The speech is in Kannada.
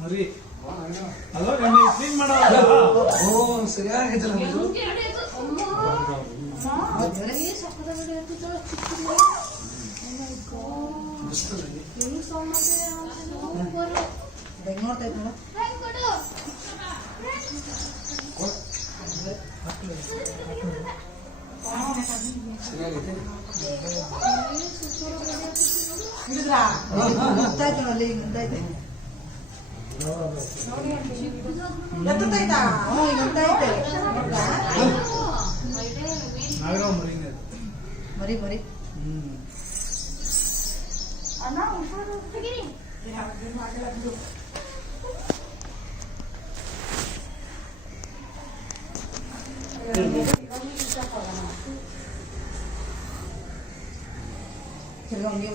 ಮರಿ ಅಲ್ಲ ಎಣ್ಣೆ ಕ್ಲೀನ್ ಮಾಡೋಲ್ಲ. ಓ ಸರಿಯಾಗಿತ್ತಲ್ಲ ಇದು. ಸರಿಯಾಗಿದೆ. ನಾಗರಾವ್ ಮರಿನೇ ಅದು. ಮರಿ ಮರಿ ತಿರ್ಗಾ ಹಂಗೆ